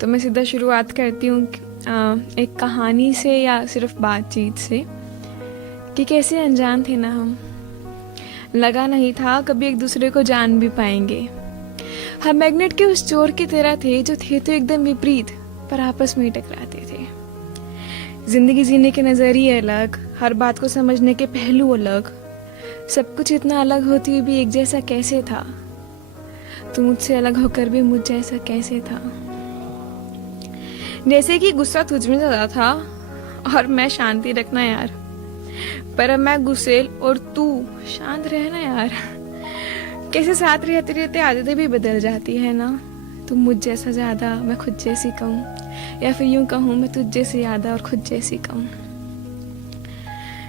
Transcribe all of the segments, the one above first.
तो मैं सीधा शुरुआत करती हूँ एक कहानी से या सिर्फ बातचीत से कि कैसे अनजान थे ना हम। लगा नहीं था कभी एक दूसरे को जान भी पाएंगे। हम मैग्नेट के उस चोर की तरह थे जो थे तो एकदम विपरीत पर आपस में ही टकराते थे। जिंदगी जीने के नज़रिए अलग, हर बात को समझने के पहलू अलग, सब कुछ इतना अलग होती हुई भी एक जैसा कैसे था। तू मुझसे अलग होकर भी मुझ जैसा कैसे था। जैसे कि गुस्सा तुझ में ज़्यादा था और मैं शांति रखना यार, पर अब मैं गुस्सेल और तू शांत रहना यार। कैसे साथ रहते रहते आदतें भी बदल जाती है ना। तुम मुझ जैसा ज़्यादा, मैं खुद जैसी कम, या फिर यूं कहूँ मैं तुझ जैसे ज़्यादा और खुद जैसी कम।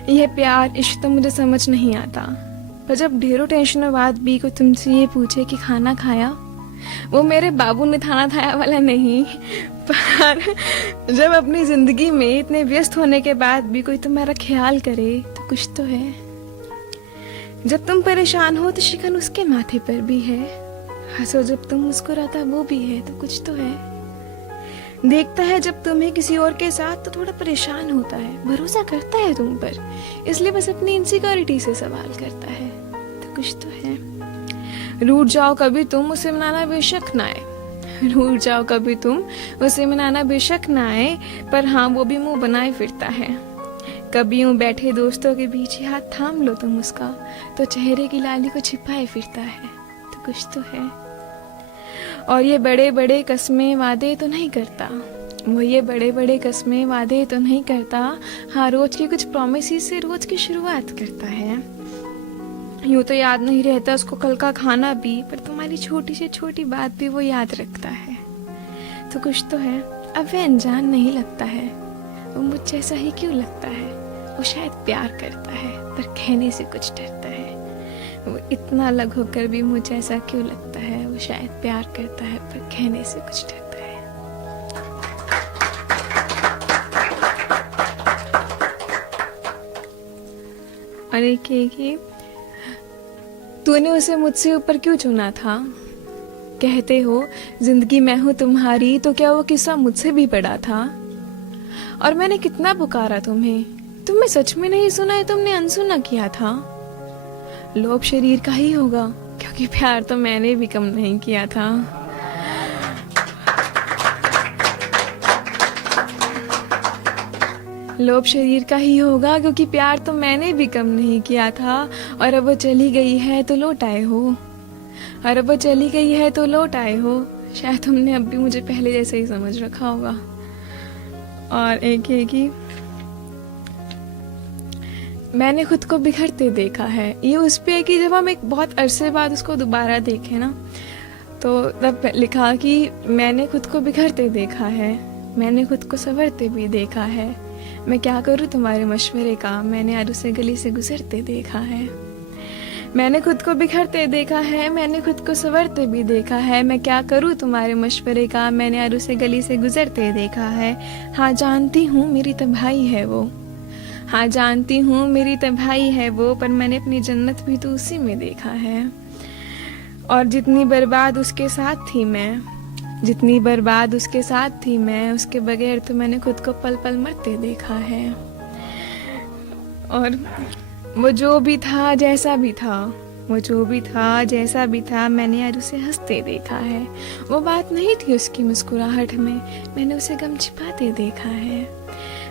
यह प्यार इश्क तो मुझे समझ नहीं आता, पर जब ढेरों टेंशनों बाद भी कोई तुमसे ये पूछे कि खाना खाया, वो मेरे बाबू ने खाना खाया वाला नहीं, पर जब अपनी ज़िंदगी में इतने व्यस्त होने के बाद भी कोई तुम्हारा ख्याल करे तो कुछ तो है। जब तुम परेशान हो तो शिकन उसके माथे पर भी है, हंसो जब तुम मुस्कुराता वो भी है तो कुछ तो है। देखता है जब तुम्हें किसी और के साथ तो थोड़ा परेशान होता है, भरोसा करता है तुम पर, इसलिए बस अपनी इनसिक्योरिटी से सवाल करता है तो कुछ तो है। रूठ जाओ कभी तुम, उसे मनाना बेशक ना आए। रूठ जाओ कभी तुम, उसे मनाना बेशक ना आए, पर हाँ वो भी मुंह बनाए फिरता है। कभी यूं बैठे दोस्तों के बीच हाथ थाम लो तुम उसका, तो चेहरे की लाली को छिपाए फिरता है तो कुछ तो है। और ये बड़े बड़े कस्में वादे तो नहीं करता, वो ये बड़े बड़े कस्में वादे तो नहीं करता, हाँ रोज की कुछ प्रोमिस से रोज की शुरुआत करता है। यूं तो याद नहीं रहता उसको कल का खाना भी, पर तुम्हारी छोटी से छोटी बात भी वो याद रखता है तो कुछ तो है। अब वह अनजान नहीं लगता है, वो मुझ जैसा ही क्यों लगता है। वो शायद प्यार करता है पर कहने से कुछ डरता है। वो इतना अलग होकर भी मुझे ऐसा क्यों लगता है। वो शायद प्यार करता है पर कहने से कुछ डरता है। अरे कि तूने उसे मुझसे ऊपर क्यों चुना था। कहते हो जिंदगी मैं हूँ तुम्हारी, तो क्या वो किस्सा मुझसे भी पड़ा था। और मैंने कितना पुकारा तुम्हें, तुमने सच में नहीं सुना है, तुमने अनसुना किया था। लोभ शरीर का ही होगा, क्योंकि प्यार तो मैंने भी कम नहीं किया था। लोभ शरीर का ही होगा, क्योंकि प्यार तो मैंने भी कम नहीं किया था। और अब वो चली गई है तो लौट आए हो, और अब वो चली गई है तो लौट आए हो। शायद तुमने अब भी मुझे पहले जैसे ही समझ रखा होगा। और एक ही मैंने खुद को बिखरते देखा है। ये उस पे है कि जब हम एक बहुत अरसे बाद उसको दोबारा देखें ना, तो तब लिखा कि मैंने खुद को बिखरते देखा है, मैंने खुद को संवरते भी देखा है। मैं क्या करूँ तुम्हारे मशवरे का, मैंने आज उसे गली से गुजरते देखा है। मैंने खुद को बिखरते देखा है, मैंने खुद को संवरते भी देखा है। मैं क्या करूँ तुम्हारे मशवरे का, मैंने आज उसे गली से गुजरते देखा है। हाँ जानती हूँ मेरी तबाही है वो, हाँ जानती हूँ मेरी तबाही है वो, पर मैंने अपनी जन्नत भी तो उसी में देखा है। और जितनी बर्बाद उसके साथ थी मैं, जितनी बर्बाद उसके साथ थी मैं, उसके बगैर तो मैंने खुद को पल पल मरते देखा है। और वो जो भी था जैसा भी था, वो जो भी था जैसा भी था, मैंने आज उसे हंसते देखा है। वो बात नहीं थी उसकी मुस्कुराहट में, मैंने उसे गम छिपाते देखा है।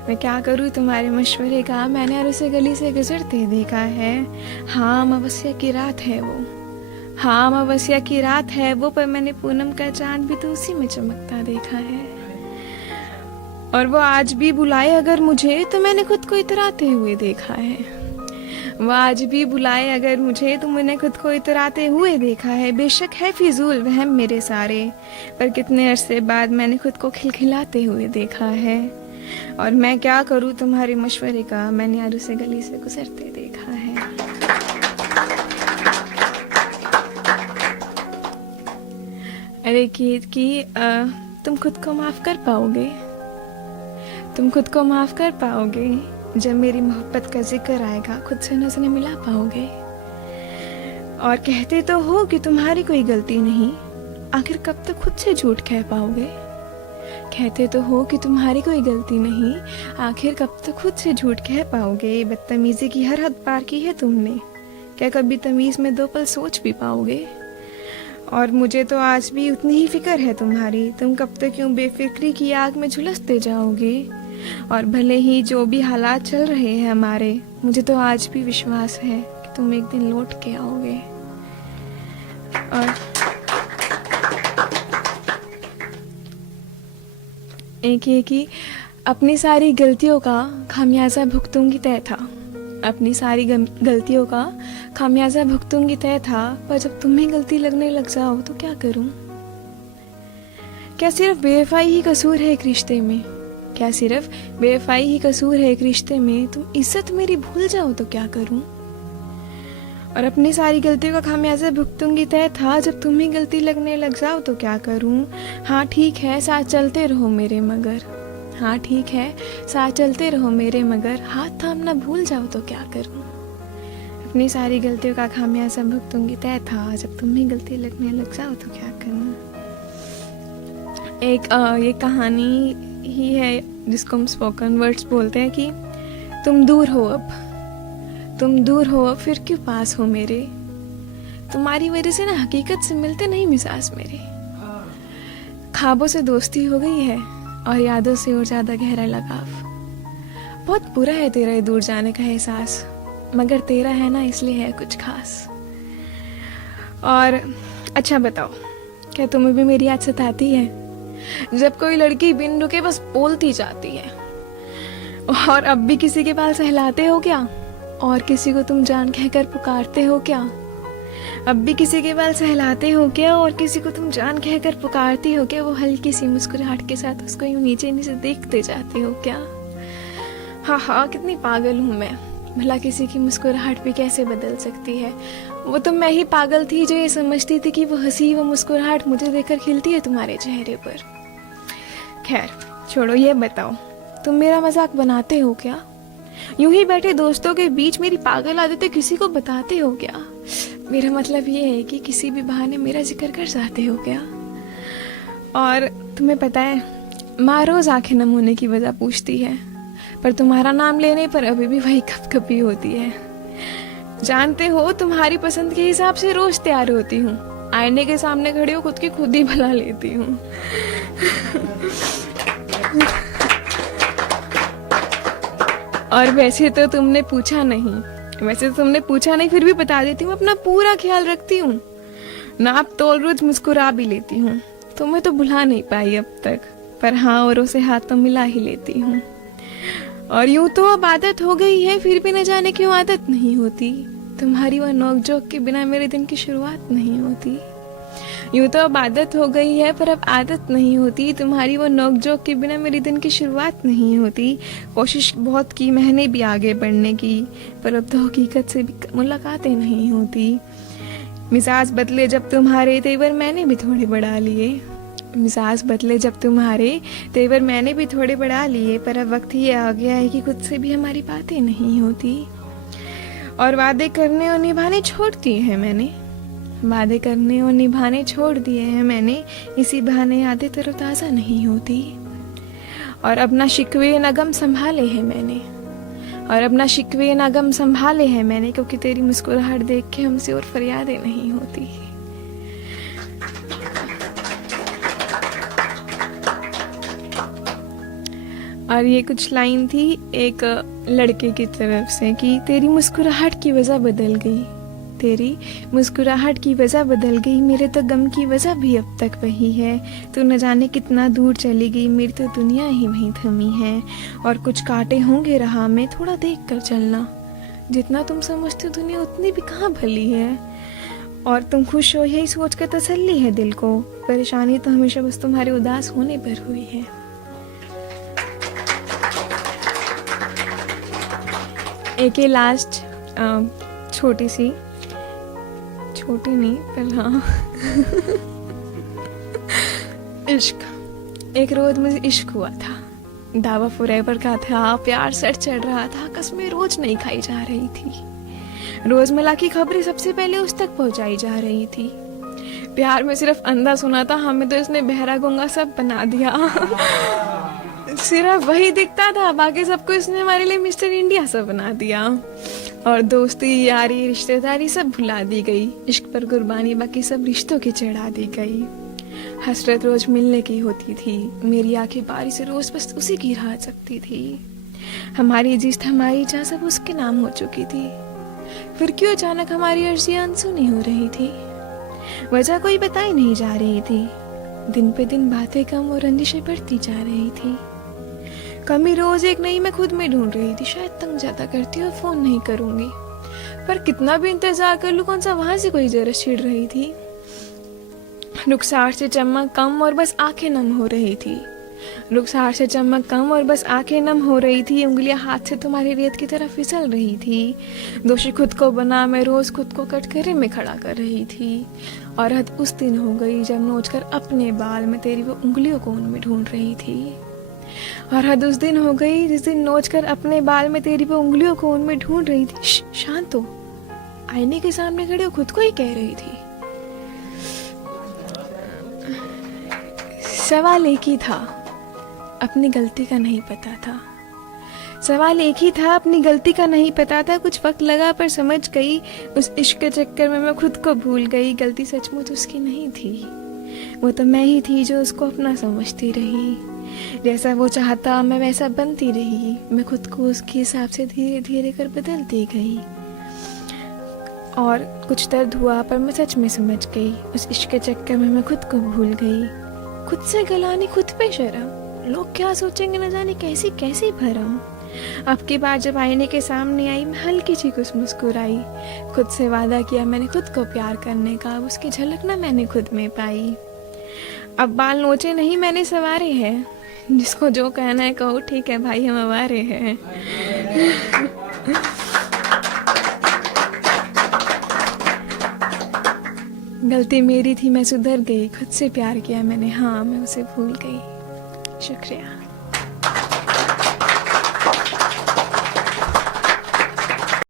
मैं क्या करूँ तुम्हारे मशवरे का, मैंने आज उसे गली से गुजरते देखा है। हाँ अमावस्या की रात है वो, हाँ अमावस्या की रात है वो, पर मैंने पूनम का चांद भी तो उसी में चमकता देखा है। और वो आज भी बुलाए अगर मुझे, तो मैंने खुद को इतराते हुए देखा है। वो आज भी बुलाए अगर मुझे, तो मैंने खुद को इतराते हुए देखा है। बेशक है फिजूल वहम मेरे सारे, पर कितने अरसे बाद मैंने खुद को खिलखिलाते हुए देखा है। और मैं क्या करूँ तुम्हारे मशवरे का, मैंने आज उसे गली से गुजरते देखा है। अरे कि तुम खुद को माफ कर पाओगे, तुम खुद को माफ कर पाओगे, जब मेरी मोहब्बत का जिक्र आएगा खुद से नजरें मिला पाओगे। और कहते तो हो कि तुम्हारी कोई गलती नहीं, आखिर कब तक खुद से झूठ कह पाओगे। कहते तो हो कि तुम्हारी कोई गलती नहीं, आखिर कब तक खुद से झूठ कह पाओगे? बदतमीजी की हर हद पार की है तुमने, क्या कभी तमीज़ में 2 पल सोच भी पाओगे? और मुझे तो आज भी उतनी ही फिक्र है तुम्हारी, तुम कब तक यूं बेफिक्री की आग में झुलसते जाओगे? और भले ही जो भी हालात चल रहे हैं हमारे, मुझे तो आज भी विश्वास है कि तुम एक दिन लौट के आओगे। और एक ये कि अपनी सारी गलतियों का खामियाजा भुगतूंगी तय था, अपनी सारी गलतियों का खामियाजा भुगतूंगी तय था, पर जब तुम्हें गलती लगने लग जाओ तो क्या करूं? क्या सिर्फ बेवफाई ही कसूर है एक रिश्ते में? क्या सिर्फ बेवफाई ही कसूर है एक रिश्ते में? तुम इज्जत मेरी भूल जाओ तो क्या करूं? और अपनी सारी गलतियों का खामियाजा भुगतूंगी तय था, जब तुम्हें गलती लगने लग जाओ तो क्या करूं? हाँ ठीक है, साथ चलते रहो मेरे मगर, हाँ ठीक है, साथ चलते रहो मेरे मगर, हाथ थामना भूल जाओ तो क्या करूं? अपनी सारी गलतियों का खामियाजा भुगतूंगी तय था, जब तुम्हें गलती लगने लग जाओ तो क्या करूं? एक ये कहानी ही है जिसको हम स्पोकन वर्ड्स बोलते हैं कि तुम दूर हो अब, तुम दूर हो अब, फिर क्यों पास हो मेरे? तुम्हारी वजह से ना हकीकत से मिलते नहीं मिजाज मेरे। ख्वाबों से दोस्ती हो गई है और यादों से और ज्यादा गहरा लगाव। बहुत बुरा है तेरा ये दूर जाने का एहसास, मगर तेरा है ना इसलिए है कुछ खास। और अच्छा बताओ, क्या तुम्हें भी मेरी याद सताती है? जब कोई लड़की बिन रुके बस बोलती जाती है, और अब भी किसी के बाल सहलाते हो क्या? और किसी को तुम जान कहकर पुकारते हो क्या? अब भी किसी के बाल सहलाते हो क्या? और किसी को तुम जान कहकर पुकारती हो क्या? वो हल्की सी मुस्कुराहट के साथ उसको यूं नीचे नीचे देखते जाते हो क्या? हाँ हाँ, कितनी पागल हूँ मैं, भला किसी की मुस्कुराहट भी कैसे बदल सकती है? वो तो मैं ही पागल थी जो ये समझती थी कि वो हंसी, वो मुस्कुराहट मुझे देखकर खिलती है तुम्हारे चेहरे पर। खैर छोड़ो, ये बताओ, तुम मेरा मजाक बनाते हो क्या? यूं ही बैठे दोस्तों के बीच मेरी पागल आदतें किसी को बताते हो क्या? मेरा मतलब ये है कि किसी भी बहाने मेरा जिक्र कर जाते हो क्या? और तुम्हें पता है, माँ रोज आंखें नम होने की वजह पूछती है, पर तुम्हारा नाम लेने पर अभी भी वही कपकपी होती है। जानते हो, तुम्हारी पसंद के हिसाब से रोज तैयार होती हूँ, आईने के सामने खड़े हो खुद की खुद ही भला लेती हूँ। और वैसे तो तुमने पूछा नहीं, फिर भी बता देती हूँ, अपना पूरा ख्याल रखती हूँ, नाप तोल रोज मुस्कुरा भी लेती हूँ। तुम्हें तो भुला नहीं पाई अब तक, पर हाँ औरों से हाथ तो मिला ही लेती हूँ। और यूं तो अब आदत हो गई है, फिर भी न जाने क्यों आदत नहीं होती, तुम्हारी वह नोकझोंक के बिना मेरे दिन की शुरुआत नहीं होती। यूं तो अब आदत हो गई है, पर अब आदत नहीं होती, तुम्हारी वो नोकझोंक के बिना मेरे दिन की शुरुआत नहीं होती। कोशिश बहुत की मैंने भी आगे बढ़ने की, पर अब तो हकीकत से भी मुलाकातें नहीं होती। मिजाज बदले जब तुम्हारे, तेवर मैंने भी थोड़े बढ़ा लिए, मिजाज बदले जब तुम्हारे, तेवर मैंने भी थोड़े बढ़ा लिए, पर अब वक्त ये आ गया है कि खुद से भी हमारी बातें नहीं होती। और वादे करने और निभाने छोड़ दिए हैं मैंने, वादे करने और निभाने छोड़ दिए हैं मैंने, इसी बहाने यादें तरोताज़ा नहीं होती। और अपना शिकवे न गम संभाले हैं मैंने, और अपना शिकवे न गम संभाले हैं मैंने, क्योंकि तेरी मुस्कुराहट देख के हमसे और फरियादें नहीं होती। और ये कुछ लाइन थी एक लड़के की तरफ से कि तेरी मुस्कुराहट की वजह बदल गई, तेरी मुस्कुराहट की वजह बदल गई, मेरे तो गम की वजह भी अब तक वही है। तू न जाने कितना दूर चली गई, मेरी तो दुनिया ही वहीं थमी है। और कुछ कांटे होंगे राह में, थोड़ा देख कर चलना, जितना तुम समझते हो दुनिया उतनी भी कहाँ भली है। और तुम खुश हो यही सोच कर तसल्ली है दिल को, परेशानी तो हमेशा बस तुम्हारे उदास होने पर हुई है। एक ये लास्ट छोटी नहीं पर हाँ इश्क। एक रोज मुझे इश्क हुआ था, दावा फॉरएवर का था, प्यार सर चढ़ रहा था, कसमें रोज नहीं खाई जा रही थी, रोजमर्रा की खबरें सबसे पहले उस तक पहुंचाई जा रही थी। प्यार में सिर्फ अंधा सुना था, हमें तो इसने बहरा गूंगा सब बना दिया। सिर्फ वही दिखता था, बाकी सबको इसने हमारे लिए मिस्टर इंडिया सब बना दिया। और दोस्ती यारी रिश्तेदारी सब भुला दी गई, इश्क पर कुर्बानी बाकी सब रिश्तों की चढ़ा दी गई। हसरत रोज मिलने की होती थी, मेरी आंखें बारी से रोज बस उसी की राह सकती थी। हमारी जिस्त हमारी चाह सब उसके नाम हो चुकी थी, फिर क्यों अचानक हमारी अर्जियां अनसुनी हो रही थी। वजह कोई बताई नहीं जा रही थी, दिन पे दिन बातें कम और रंजिशें बढ़ती जा रही थी। कमी रोज एक नई मैं खुद में ढूंढ रही थी, शायद तंग ज्यादा करती और फोन नहीं करूंगी, पर कितना भी इंतजार कर लूं कौन सा वहां से कोई जरस छिड़ रही थी। रुखसार से चमक कम और बस आंखें नम हो रही थी, रुखसार से चमक कम और बस आंखें नम हो रही थी। उंगलियां हाथ से तुम्हारी रेत की तरफ फिसल रही थी। दोषी खुद को बना मैं रोज खुद को कटघरे में खड़ा कर रही थी। और हद उस दिन हो गई जब नोचकर अपने बाल में तेरी वो उंगलियों को उनमें ढूंढ रही थी। और हद उस दिन हो गई जिस दिन नोचकर अपने बाल में तेरी वो उंगलियों को उनमें ढूंढ रही थी। शांत हो, आईने के सामने खड़े हो खुद को ही कह रही थी। सवाल एक ही था, अपनी गलती का नहीं पता था। सवाल एक ही था, अपनी गलती का नहीं पता था। कुछ वक्त लगा पर समझ गई, उस इश्क के चक्कर में मैं खुद को भूल गई। गलती सचमुच उसकी नहीं थी, वो तो मैं ही थी जो उसको अपना समझती रही। जैसा वो चाहता मैं वैसा बनती रही, मैं खुद को उसके हिसाब से धीरे धीरे कर बदलती गई। और कुछ दर्द हुआ पर मैं सच में समझ गई, उस इश्क के चक्कर में मैं खुद को भूल गई। खुद से गलानी खुद पे शर्म, लोग क्या सोचेंगे न जाने कैसी कैसी भरम। अब की बार जब आईने के सामने आई मैं हल्की सी कुछ मुस्कुराई। खुद से वादा किया मैंने खुद को प्यार करने का, अब उसकी झलक ना मैंने खुद में पाई। अब बाल नोचे नहीं मैंने सवारे हैं, जिसको जो कहना है कहो, ठीक है भाई हम आवारे हैं। गलती मेरी थी, मैं सुधर गई। खुद से प्यार किया मैंने, हाँ मैं उसे भूल गई। शुक्रिया।